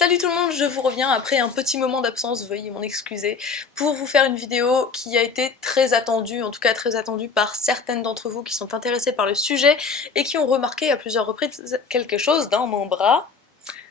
Salut tout le monde, je vous reviens après un petit moment d'absence, veuillez m'en excuser, pour vous faire une vidéo qui a été très attendue, en tout cas très attendue par certaines d'entre vous qui sont intéressées par le sujet et qui ont remarqué à plusieurs reprises quelque chose dans mon bras.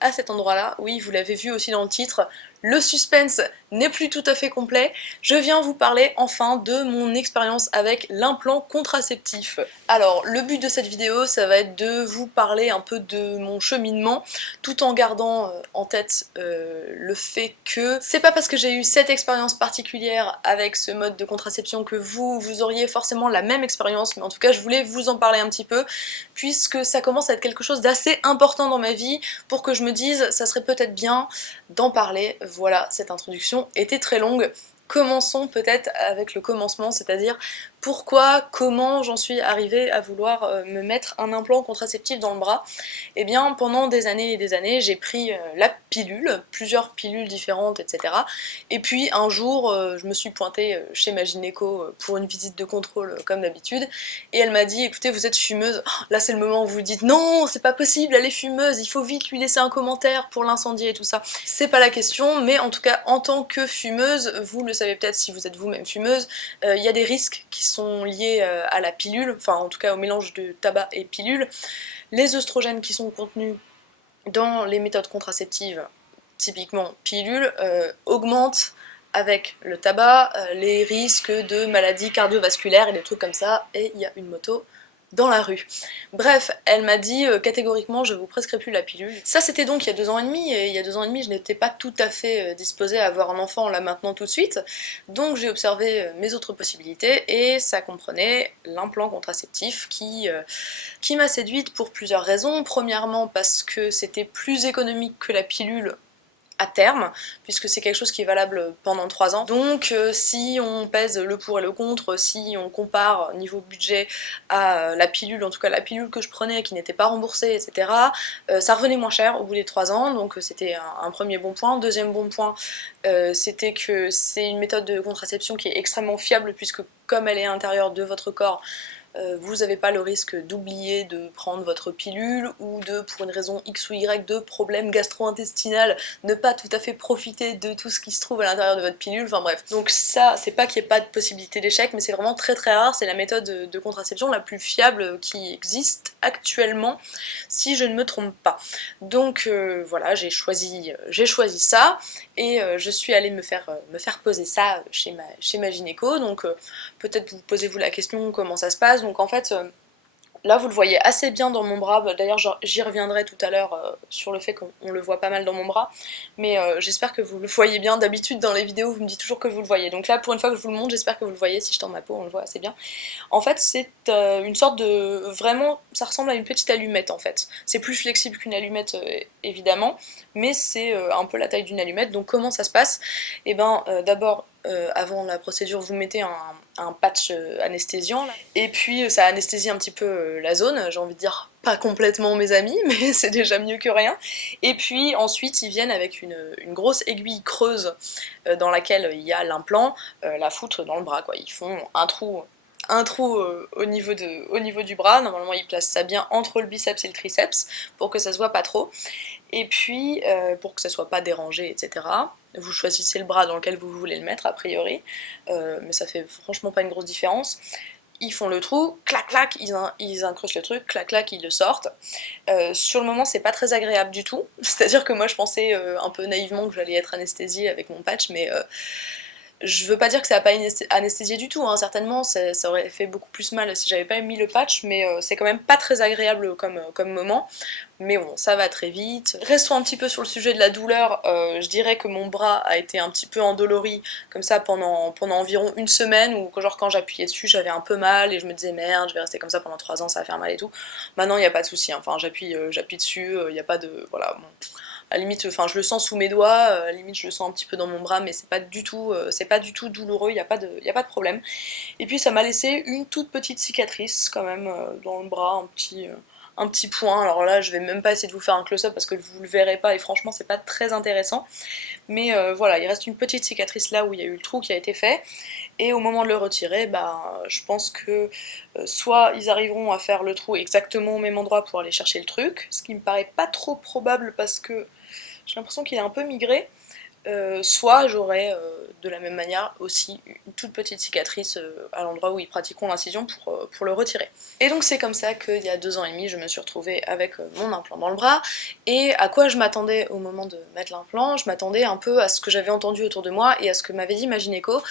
À cet endroit-là, oui, vous l'avez vu aussi dans le titre, le suspense n'est plus tout à fait complet. Je viens vous parler enfin de mon expérience avec l'implant contraceptif. Alors, le but de cette vidéo, ça va être de vous parler un peu de mon cheminement, tout en gardant en tête le fait que c'est pas parce que j'ai eu cette expérience particulière avec ce mode de contraception que vous auriez forcément la même expérience, mais en tout cas, je voulais vous en parler un petit peu, puisque ça commence à être quelque chose d'assez important dans ma vie, pour que je me dise, ça serait peut-être bien d'en parler. Voilà, cette introduction était très longue. Commençons peut-être avec le commencement, c'est-à-dire pourquoi, comment j'en suis arrivée à vouloir me mettre un implant contraceptif dans le bras. Eh bien, pendant des années et des années, j'ai pris la pilule, plusieurs pilules différentes, etc. Et puis un jour, je me suis pointée chez ma gynéco pour une visite de contrôle comme d'habitude, et elle m'a dit, écoutez, vous êtes fumeuse. Oh, là c'est le moment où vous dites, non, c'est pas possible, elle est fumeuse, il faut vite lui laisser un commentaire pour l'incendie et tout ça. C'est pas la question, mais en tout cas, en tant que fumeuse, vous le savez peut-être si vous êtes vous-même fumeuse, il y a des risques qui sont liés à la pilule, enfin en tout cas au mélange de tabac et pilule. Les œstrogènes qui sont contenus dans les méthodes contraceptives, typiquement pilule, augmentent avec le tabac les risques de maladies cardiovasculaires et des trucs comme ça, et il y a une moto dans la rue. Bref, elle m'a dit catégoriquement je vous prescris plus la pilule. Ça c'était donc il y a 2 ans et demi, et il y a 2 ans et demi je n'étais pas tout à fait disposée à avoir un enfant là maintenant tout de suite, donc j'ai observé mes autres possibilités, et ça comprenait l'implant contraceptif qui m'a séduite pour plusieurs raisons. Premièrement parce que c'était plus économique que la pilule à terme, puisque c'est quelque chose qui est valable pendant 3 ans. Donc si on pèse le pour et le contre, si on compare niveau budget à la pilule, en tout cas la pilule que je prenais qui n'était pas remboursée, etc., ça revenait moins cher au bout des 3 ans, donc c'était un premier bon point. Deuxième bon point, c'était que c'est une méthode de contraception qui est extrêmement fiable, puisque comme elle est à l'intérieur de votre corps, vous n'avez pas le risque d'oublier de prendre votre pilule, ou de, pour une raison X ou Y, de problème gastro-intestinal, ne pas tout à fait profiter de tout ce qui se trouve à l'intérieur de votre pilule, enfin bref. Donc ça, c'est pas qu'il n'y ait pas de possibilité d'échec, mais c'est vraiment très très rare, c'est la méthode de contraception la plus fiable qui existe actuellement, si je ne me trompe pas. Donc voilà, j'ai choisi ça, et je suis allée me faire poser ça chez ma gynéco, donc peut-être vous posez-vous la question comment ça se passe. Donc en fait, là vous le voyez assez bien dans mon bras, d'ailleurs j'y reviendrai tout à l'heure sur le fait qu'on le voit pas mal dans mon bras, mais j'espère que vous le voyez bien. D'habitude dans les vidéos vous me dites toujours que vous le voyez, donc là pour une fois que je vous le montre, j'espère que vous le voyez. Si je tends ma peau on le voit assez bien. En fait c'est une sorte de... vraiment ça ressemble à une petite allumette en fait. C'est plus flexible qu'une allumette évidemment, mais c'est un peu la taille d'une allumette. Donc comment ça se passe? Et ben d'abord avant la procédure, vous mettez un patch anesthésiant, là. Et puis ça anesthésie un petit peu la zone, j'ai envie de dire pas complètement mes amis, mais c'est déjà mieux que rien. Et puis ensuite ils viennent avec une grosse aiguille creuse dans laquelle il y a l'implant, la foutre dans le bras quoi. Ils font un trou au niveau du bras, normalement ils placent ça bien entre le biceps et le triceps pour que ça se voit pas trop, et puis pour que ça soit pas dérangé, etc. Vous choisissez le bras dans lequel vous voulez le mettre a priori, mais ça fait franchement pas une grosse différence. Ils font le trou, clac clac, ils incrustent le truc, clac clac, ils le sortent. Sur le moment c'est pas très agréable du tout, c'est-à-dire que moi je pensais un peu naïvement que j'allais être anesthésiée avec mon patch, mais je veux pas dire que ça a pas anesthésié du tout, hein. Certainement ça aurait fait beaucoup plus mal si j'avais pas mis le patch, mais c'est quand même pas très agréable comme moment. Mais bon, ça va très vite. Restons un petit peu sur le sujet de la douleur, je dirais que mon bras a été un petit peu endolori comme ça pendant environ une semaine, où genre quand j'appuyais dessus j'avais un peu mal et je me disais merde, je vais rester comme ça pendant 3 ans, ça va faire mal et tout. Maintenant il n'y a pas de souci, hein. Enfin j'appuie dessus, il n'y a pas de... voilà, bon. À la limite, enfin je le sens sous mes doigts, à la limite je le sens un petit peu dans mon bras, mais c'est pas du tout douloureux, il n'y a pas de problème. Et puis ça m'a laissé une toute petite cicatrice quand même dans le bras, un petit point. Alors là je vais même pas essayer de vous faire un close-up parce que vous le verrez pas, et franchement c'est pas très intéressant. Mais voilà, il reste une petite cicatrice là où il y a eu le trou qui a été fait, et au moment de le retirer, bah, je pense que soit ils arriveront à faire le trou exactement au même endroit pour aller chercher le truc, ce qui me paraît pas trop probable parce que j'ai l'impression qu'il est un peu migré. Soit j'aurai de la même manière aussi une toute petite cicatrice à l'endroit où ils pratiqueront l'incision pour le retirer. Et donc c'est comme ça qu'il y a 2 ans et demi je me suis retrouvée avec mon implant dans le bras. Et à quoi je m'attendais au moment de mettre l'implant? Je m'attendais un peu à ce que j'avais entendu autour de moi et à ce que m'avait dit ma gynéco,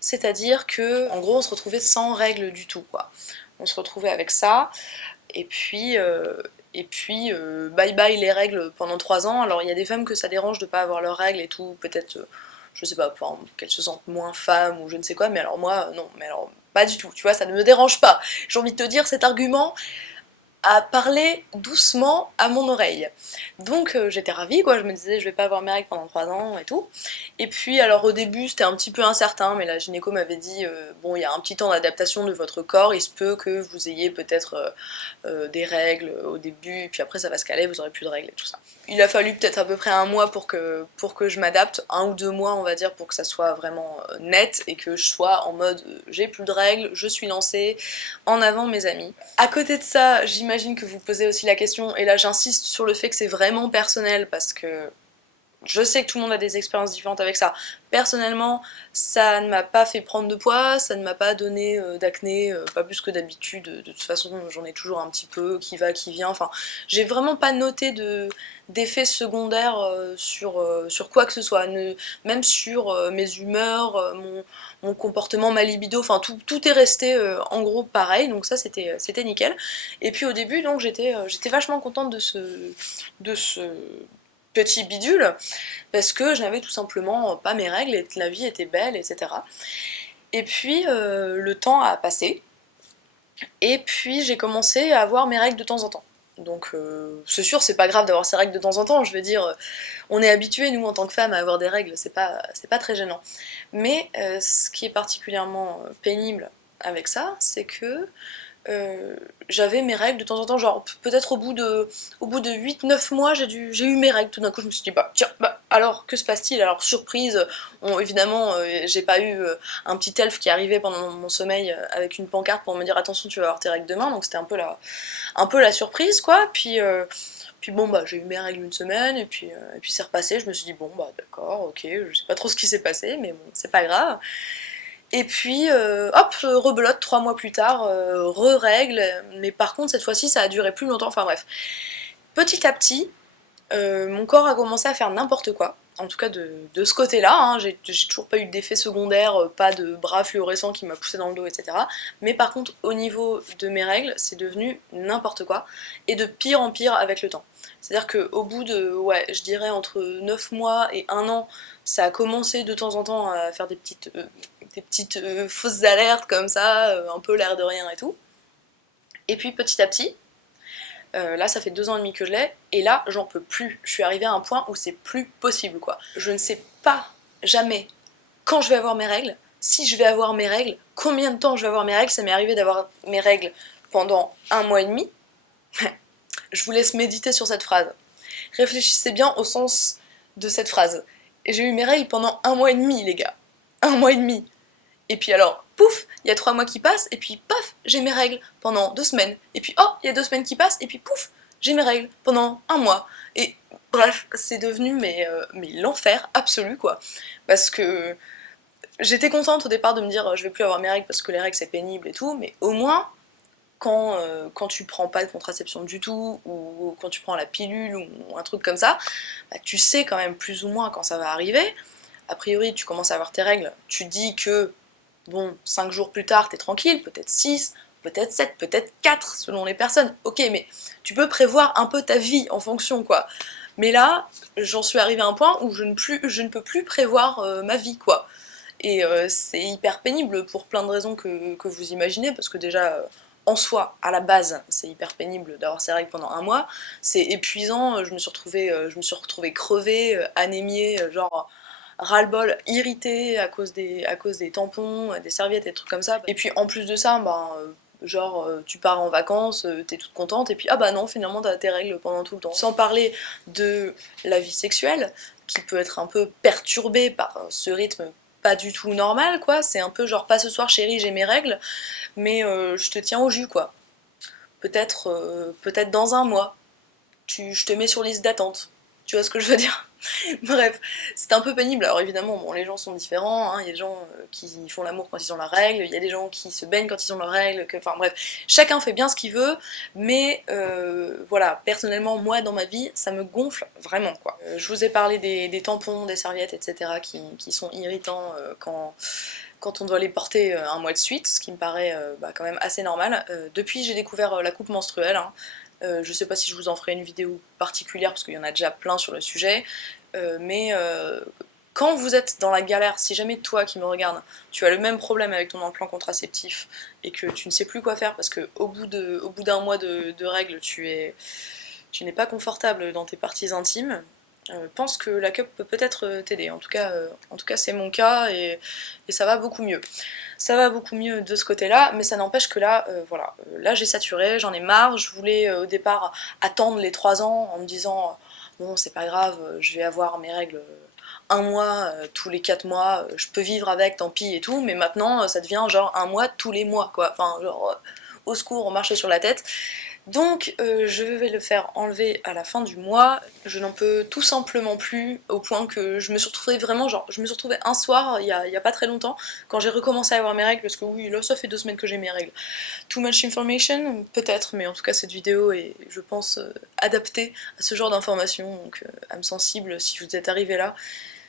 c'est-à-dire que en gros on se retrouvait sans règles du tout quoi. On se retrouvait avec ça, et puis bye bye les règles pendant 3 ans. Alors il y a des femmes que ça dérange de pas avoir leurs règles et tout, peut-être, je sais pas, qu'elles se sentent moins femmes ou je ne sais quoi, mais alors moi, non, mais alors pas du tout, tu vois, ça ne me dérange pas. J'ai envie de te dire, cet argument à parler doucement à mon oreille. Donc j'étais ravie quoi, je me disais je vais pas avoir mes règles pendant 3 ans et tout. Et puis alors au début c'était un petit peu incertain, mais la gynéco m'avait dit bon il y a un petit temps d'adaptation de votre corps, il se peut que vous ayez peut-être des règles au début, puis après ça va se caler, vous aurez plus de règles et tout ça. Il a fallu peut-être à peu près un mois pour que je m'adapte, 1 ou 2 mois on va dire, pour que ça soit vraiment net et que je sois en mode j'ai plus de règles, je suis lancée, en avant mes amis. À côté de ça, j'imagine que vous posez aussi la question, et là j'insiste sur le fait que c'est vraiment personnel parce que je sais que tout le monde a des expériences différentes avec ça. Personnellement, ça ne m'a pas fait prendre de poids, ça ne m'a pas donné d'acné, pas plus que d'habitude. De toute façon, j'en ai toujours un petit peu, qui va, qui vient. Enfin, j'ai vraiment pas noté d'effets secondaires sur quoi que ce soit. Même sur mes humeurs, mon comportement, ma libido, enfin tout est resté en gros pareil, donc ça c'était nickel. Et puis au début, donc j'étais vachement contente de ce petit bidule, parce que je n'avais tout simplement pas mes règles et que la vie était belle, etc. Et puis le temps a passé, et puis j'ai commencé à avoir mes règles de temps en temps. Donc c'est sûr, c'est pas grave d'avoir ses règles de temps en temps, je veux dire, on est habitués nous en tant que femmes à avoir des règles, c'est pas très gênant. Mais ce qui est particulièrement pénible avec ça, c'est que j'avais mes règles de temps en temps, genre peut-être au bout de 8-9 mois j'ai eu mes règles, tout d'un coup je me suis dit bah tiens, bah alors que se passe-t-il? Alors surprise, évidemment j'ai pas eu un petit elfe qui arrivait pendant mon sommeil avec une pancarte pour me dire attention tu vas avoir tes règles demain, donc c'était un peu la surprise quoi, puis bon bah j'ai eu mes règles une semaine et puis c'est repassé, je me suis dit bon bah d'accord, ok, je sais pas trop ce qui s'est passé mais bon c'est pas grave. Et puis, hop, rebelote 3 mois plus tard, re-règle, mais par contre cette fois-ci ça a duré plus longtemps, enfin bref. Petit à petit, mon corps a commencé à faire n'importe quoi, en tout cas de ce côté-là, hein. J'ai toujours pas eu d'effet secondaire, pas de bras fluorescent qui m'a poussé dans le dos, etc. Mais par contre, au niveau de mes règles, c'est devenu n'importe quoi, et de pire en pire avec le temps. C'est-à-dire qu'au bout de, ouais, je dirais entre 9 mois et 1 an, ça a commencé de temps en temps à faire des petites fausses alertes comme ça, un peu l'air de rien et tout. Et puis petit à petit, là ça fait 2 ans et demi que je l'ai, et là j'en peux plus. Je suis arrivée à un point où c'est plus possible quoi. Je ne sais pas jamais quand je vais avoir mes règles, si je vais avoir mes règles, combien de temps je vais avoir mes règles. Ça m'est arrivé d'avoir mes règles pendant 1 mois et demi. Je vous laisse méditer sur cette phrase. Réfléchissez bien au sens de cette phrase. Et j'ai eu mes règles pendant 1 mois et demi les gars. 1 mois et demi. Et puis alors, pouf, il y a 3 mois qui passent, et puis paf, j'ai mes règles pendant 2 semaines. Et puis oh, il y a 2 semaines qui passent, et puis pouf, j'ai mes règles pendant 1 mois. Et bref, c'est devenu mais l'enfer absolu quoi. Parce que j'étais contente au départ de me dire je vais plus avoir mes règles parce que les règles c'est pénible et tout, mais au moins quand tu prends pas de contraception du tout, ou quand tu prends la pilule ou un truc comme ça, bah, tu sais quand même plus ou moins quand ça va arriver. A priori tu commences à avoir tes règles, tu dis que bon, 5 jours plus tard, t'es tranquille, peut-être 6, peut-être 7, peut-être 4, selon les personnes. Ok, mais tu peux prévoir un peu ta vie en fonction, quoi. Mais là, j'en suis arrivée à un point où je ne peux plus prévoir ma vie, quoi. Et c'est hyper pénible pour plein de raisons que vous imaginez, parce que déjà, en soi, à la base, c'est hyper pénible d'avoir ces règles pendant 1 mois. C'est épuisant, je me suis retrouvée crevée, anémiée, genre ras-le-bol, irritée à cause des tampons, des serviettes et des trucs comme ça. Et puis en plus de ça, ben, genre tu pars en vacances, t'es toute contente, et puis ah bah non, finalement t'as tes règles pendant tout le temps. Sans parler de la vie sexuelle, qui peut être un peu perturbée par ce rythme pas du tout normal, quoi. C'est un peu genre pas ce soir chérie, j'ai mes règles, mais je te tiens au jus, quoi. Peut-être dans un mois, je te mets sur liste d'attente. Tu vois ce que je veux dire? Bref, c'était un peu pénible. Alors évidemment, bon, les gens sont différents, hein. Il y a des gens qui font l'amour quand ils ont leurs règles, il y a des gens qui se baignent quand ils ont leurs règles, enfin bref, chacun fait bien ce qu'il veut, mais voilà, personnellement, moi, dans ma vie, ça me gonfle vraiment, quoi. Je vous ai parlé des tampons, des serviettes, etc., qui sont irritants quand on doit les porter un mois de suite, ce qui me paraît quand même assez normal. Depuis, j'ai découvert la coupe menstruelle, hein. Je sais pas si je vous en ferai une vidéo particulière parce qu'il y en a déjà plein sur le sujet, mais quand vous êtes dans la galère, si jamais toi qui me regardes, tu as le même problème avec ton implant contraceptif et que tu ne sais plus quoi faire parce qu'au bout d'un mois de règles, tu n'es pas confortable dans tes parties intimes, pense que la cup peut peut-être t'aider. En tout cas c'est mon cas et ça va beaucoup mieux. Ça va beaucoup mieux de ce côté-là, mais ça n'empêche que là, voilà, là j'ai saturé, j'en ai marre. Je voulais au départ attendre les 3 ans en me disant bon c'est pas grave, je vais avoir mes règles un mois tous les 4 mois, je peux vivre avec, tant pis et tout, mais maintenant ça devient genre un mois tous les mois quoi, enfin genre au secours, on marche sur la tête. Donc je vais le faire enlever à la fin du mois, je n'en peux tout simplement plus, au point que je me suis retrouvée vraiment, genre, je me suis retrouvée un soir, il y a pas très longtemps, quand j'ai recommencé à avoir mes règles, parce que oui, là ça fait 2 semaines que j'ai mes règles. Too much information? Peut-être, mais en tout cas cette vidéo est, je pense, adaptée à ce genre d'informations, donc âme sensible, si vous êtes arrivé là,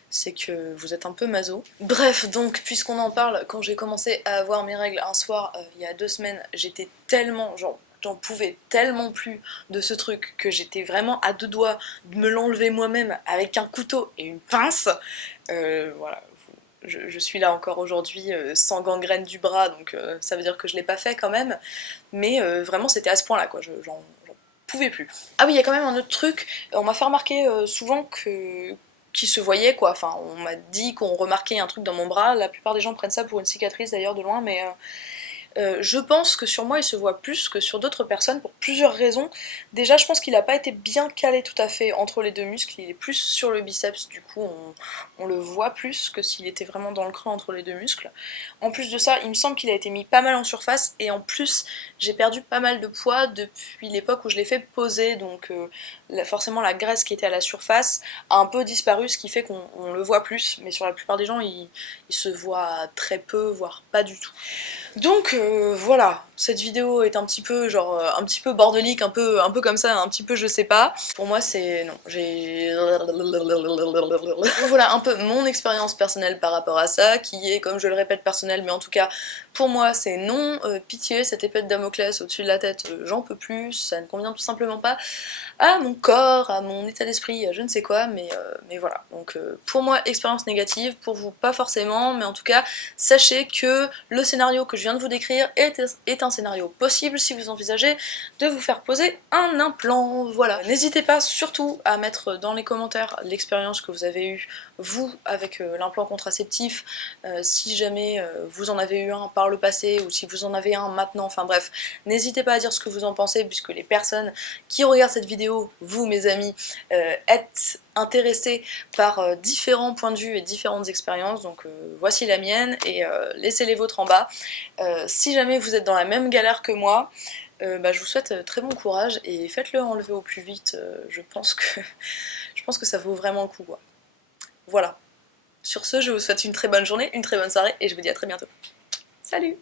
c'est que vous êtes un peu maso. Bref, donc, puisqu'on en parle, quand j'ai commencé à avoir mes règles un soir, il y a 2 semaines, j'étais tellement, genre, j'en pouvais tellement plus de ce truc que j'étais vraiment à 2 doigts de me l'enlever moi-même avec un couteau et une pince. Voilà, je suis là encore aujourd'hui sans gangrène du bras, donc ça veut dire que je l'ai pas fait quand même, mais vraiment c'était à ce point-là, quoi, j'en pouvais plus. Ah oui, il y a quand même un autre truc, on m'a fait remarquer souvent que qui se voyait quoi, enfin on m'a dit qu'on remarquait un truc dans mon bras, la plupart des gens prennent ça pour une cicatrice d'ailleurs de loin, mais je pense que sur moi il se voit plus que sur d'autres personnes pour plusieurs raisons. Déjà je pense qu'il n'a pas été bien calé tout à fait entre les deux muscles, il est plus sur le biceps, du coup on le voit plus que s'il était vraiment dans le creux entre les deux muscles. En plus de ça, il me semble qu'il a été mis pas mal en surface, et en plus j'ai perdu pas mal de poids depuis l'époque où je l'ai fait poser, donc forcément la graisse qui était à la surface a un peu disparu, ce qui fait qu'on le voit plus, mais sur la plupart des gens il se voit très peu, voire pas du tout. Donc voilà, cette vidéo est un petit peu genre un petit peu bordélique, un peu comme ça, un petit peu je sais pas. Pour moi c'est non, j'ai voilà un peu mon expérience personnelle par rapport à ça, qui est, comme je le répète, personnelle, mais en tout cas pour moi c'est non, pitié, cette épée de Damoclès au-dessus de la tête, j'en peux plus, ça ne convient tout simplement pas à mon corps, à mon état d'esprit, à je ne sais quoi, mais voilà. Donc pour moi, expérience négative, pour vous pas forcément, mais en tout cas, sachez que le scénario que je viens de vous décrire est un scénario possible si vous envisagez de vous faire poser un implant, voilà. N'hésitez pas surtout à mettre dans les commentaires l'expérience que vous avez eue, vous, avec l'implant contraceptif, si jamais vous en avez eu un par le passé, ou si vous en avez un maintenant, enfin bref, n'hésitez pas à dire ce que vous en pensez, puisque les personnes qui regardent cette vidéo, vous mes amis, êtes intéressés par différents points de vue et différentes expériences, donc voici la mienne, et laissez les vôtres en bas. Si jamais vous êtes dans la même galère que moi, je vous souhaite très bon courage, et faites-le enlever au plus vite, je pense que ça vaut vraiment le coup, quoi. Voilà. Sur ce, je vous souhaite une très bonne journée, une très bonne soirée, et je vous dis à très bientôt. Salut!